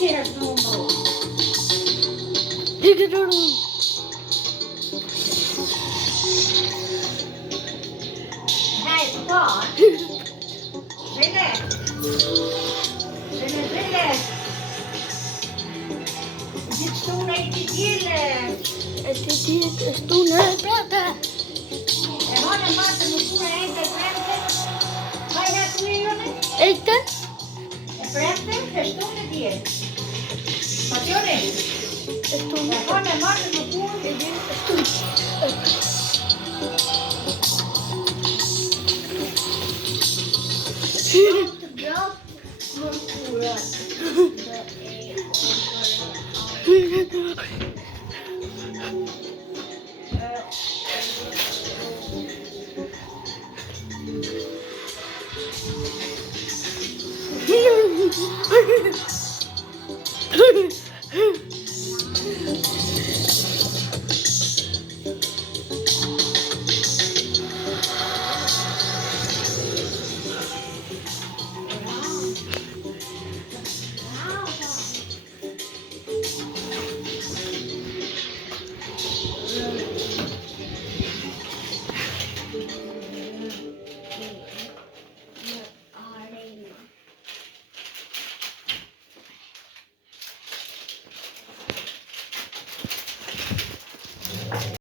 deras nummer. Vilket är det? Nej, barn. Ville. Ville. Ditt stora inte till. Det stod nära. Jag har en massa med stora ägg och främter. Vad är det för miljoner? Äggen? Främter, förstår ni det? Vad gör ni? Det stod Jag har en massa med stora.